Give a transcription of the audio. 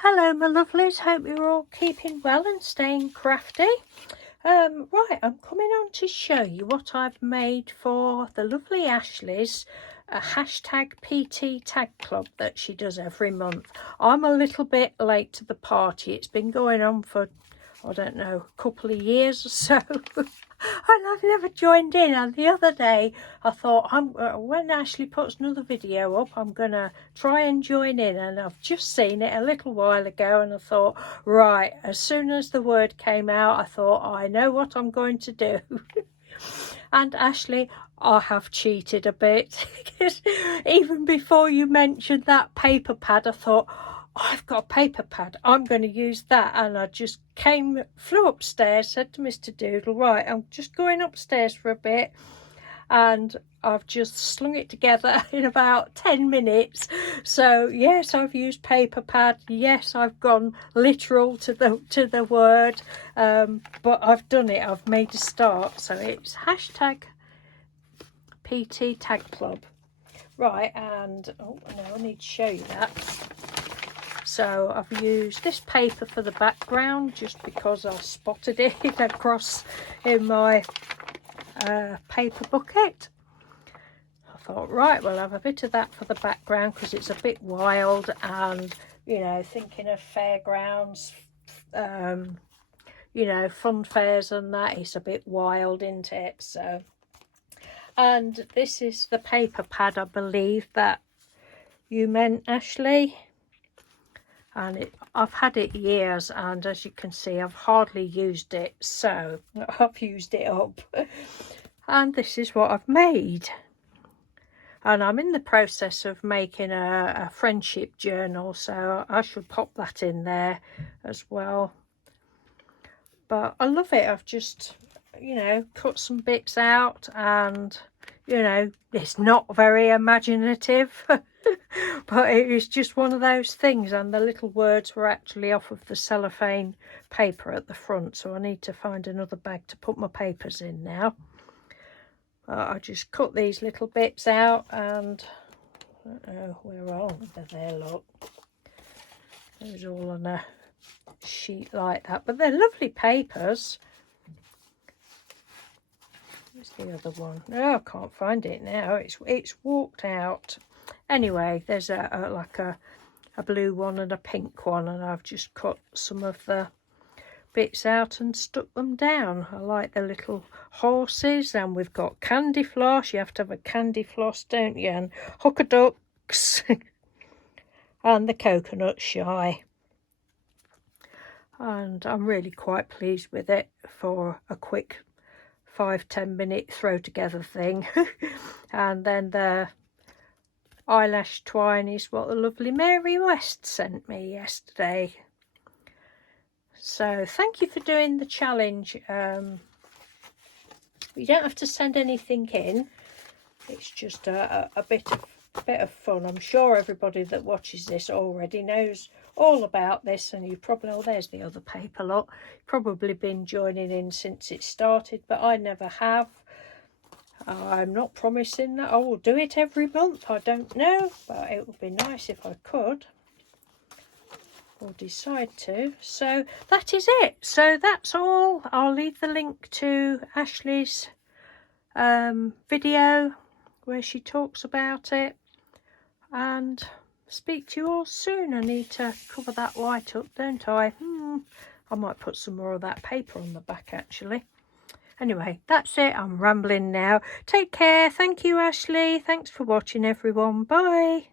Hello my lovelies, hope you're all keeping well and staying crafty. Right, I'm coming on to show you what I've made for the lovely Ashley's hashtag PT tag club that she does every month. I'm a little bit late to the party. It's been going on for, I don't know, a couple of years or so. And I've never joined in, and the other day I thought, when Ashley puts another video up, I'm gonna try and join in, and I've just seen it a little while ago and I thought, right, as soon as the word came out, I thought, I know what I'm going to do. And Ashley, I have cheated a bit. Even before you mentioned that paper pad, I thought, I've got a paper pad, I'm going to use that. And I just flew upstairs, said to Mr. Doodle, right, I'm just going upstairs for a bit, and I've just slung it together in about 10 minutes. So yes, I've used paper pad, yes, I've gone literal to the word, but I've done it, I've made a start. So it's hashtag PT tag club. Right, and oh no, I need to show you that. So I've used this paper for the background just because I spotted it across in my paper bucket. I thought, right, we'll have a bit of that for the background because it's a bit wild, and you know, thinking of fairgrounds, you know, fun fairs and that, it's a bit wild, isn't it? So, and this is the paper pad, I believe, that you meant, Ashley. And I've had it years, and as you can see, I've hardly used it, so I've used it up. And this is what I've made. And I'm in the process of making a friendship journal, so I should pop that in there as well. But I love it. I've just, you know, cut some bits out, and you know, it's not very imaginative. But it is just one of those things, and the little words were actually off of the cellophane paper at the front, so I need to find another bag to put my papers in now. I just cut these little bits out, and I don't know where are they? There, look, those all on a sheet like that, but they're lovely papers. Where's the other one? No, I can't find it now. It's walked out. Anyway, there's like a blue one and a pink one, and I've just cut some of the bits out and stuck them down. I like the little horses, and we've got candy floss. You have to have a candy floss, don't you? And hooker ducks and the coconut shy. And I'm really quite pleased with it for a quick 5-10 minute throw together thing. And then the eyelash twine is what the lovely Mary West sent me yesterday. So thank you for doing the challenge. You don't have to send anything in. It's just a bit of fun. I'm sure everybody that watches this already knows all about this, and you probably, oh, there's the other paper lot, probably been joining in since it started, but I never have. I'm not promising that I will do it every month, I don't know, but it would be nice if I could, or decide to. So that is it. So that's all. I'll leave the link to Ashley's video where she talks about it, and speak to you all soon. I need to cover that white up, don't I? I might put some more of that paper on the back actually. Anyway, that's it. I'm rambling now. Take care. Thank you, Ashley. Thanks for watching, everyone. Bye.